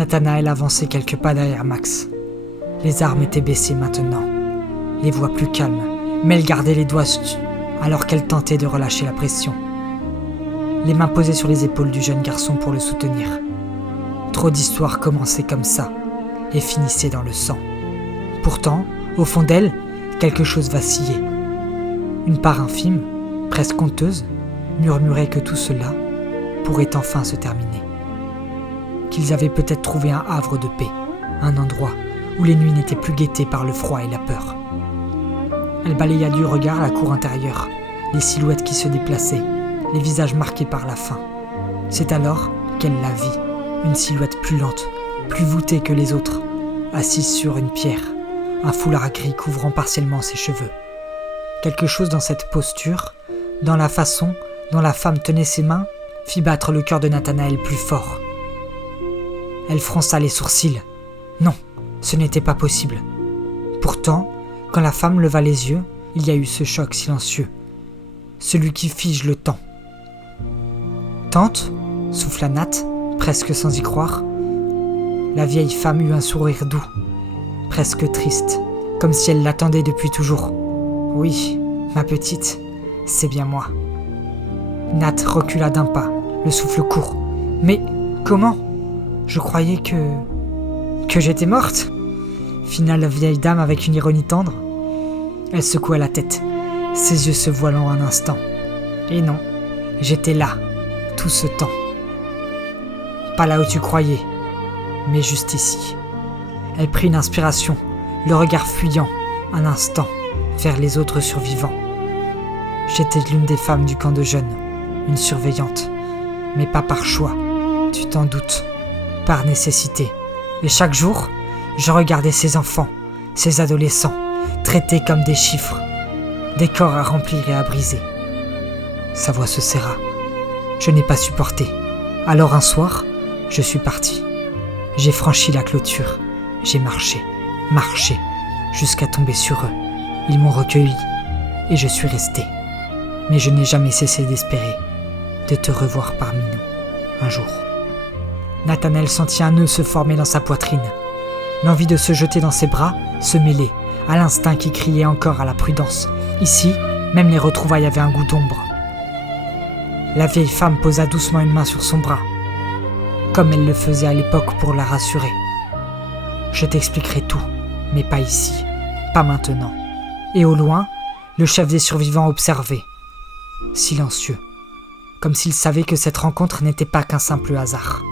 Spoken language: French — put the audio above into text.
Nathanaël avançait quelques pas derrière Max. Les armes étaient baissées maintenant, les voix plus calmes, mais elle gardait les doigts alors qu'elle tentait de relâcher la pression. Les mains posées sur les épaules du jeune garçon pour le soutenir. Trop d'histoires commençaient comme ça et finissaient dans le sang. Pourtant, au fond d'elle, quelque chose vacillait. Une part infime, presque honteuse, murmurait que tout cela pourrait enfin se terminer. Qu'ils avaient peut-être trouvé un havre de paix, un endroit où les nuits n'étaient plus guettées par le froid et la peur. Elle balaya du regard la cour intérieure, les silhouettes qui se déplaçaient, les visages marqués par la faim. C'est alors qu'elle la vit, une silhouette plus lente, plus voûtée que les autres, assise sur une pierre, un foulard gris couvrant partiellement ses cheveux. Quelque chose dans cette posture, dans la façon dont la femme tenait ses mains, fit battre le cœur de Nathanaël plus fort. Elle fronça les sourcils. Non, ce n'était pas possible. Pourtant, quand la femme leva les yeux, il y a eu ce choc silencieux, celui qui fige le temps. « Tante » souffla Nat, presque sans y croire. La vieille femme eut un sourire doux, presque triste, comme si elle l'attendait depuis toujours. « Oui, ma petite, c'est bien moi. » Nat recula d'un pas, le souffle court. « Mais comment ? Je croyais que j'étais morte ?» fina la vieille dame avec une ironie tendre. Elle secoua la tête, ses yeux se voilant un instant. « Et non, j'étais là, tout ce temps. Pas là où tu croyais, mais juste ici. » Elle prit une inspiration, le regard fuyant, un instant, vers les autres survivants. J'étais l'une des femmes du camp de jeunes, une surveillante, mais pas par choix, tu t'en doutes, par nécessité. Et chaque jour, je regardais ces enfants, ces adolescents, traités comme des chiffres, des corps à remplir et à briser. Sa voix se serra. Je n'ai pas supporté. Alors un soir, je suis parti. J'ai franchi la clôture. J'ai marché, jusqu'à tomber sur eux. Ils m'ont recueilli, et je suis resté. Mais je n'ai jamais cessé d'espérer de te revoir parmi nous, un jour. Nathanaël sentit un nœud se former dans sa poitrine. L'envie de se jeter dans ses bras se mêlait à l'instinct qui criait encore à la prudence. Ici, même les retrouvailles avaient un goût d'ombre. La vieille femme posa doucement une main sur son bras, comme elle le faisait à l'époque pour la rassurer. « Je t'expliquerai tout, mais pas ici, pas maintenant. » Et au loin, le chef des survivants observait, silencieux, comme s'il savait que cette rencontre n'était pas qu'un simple hasard.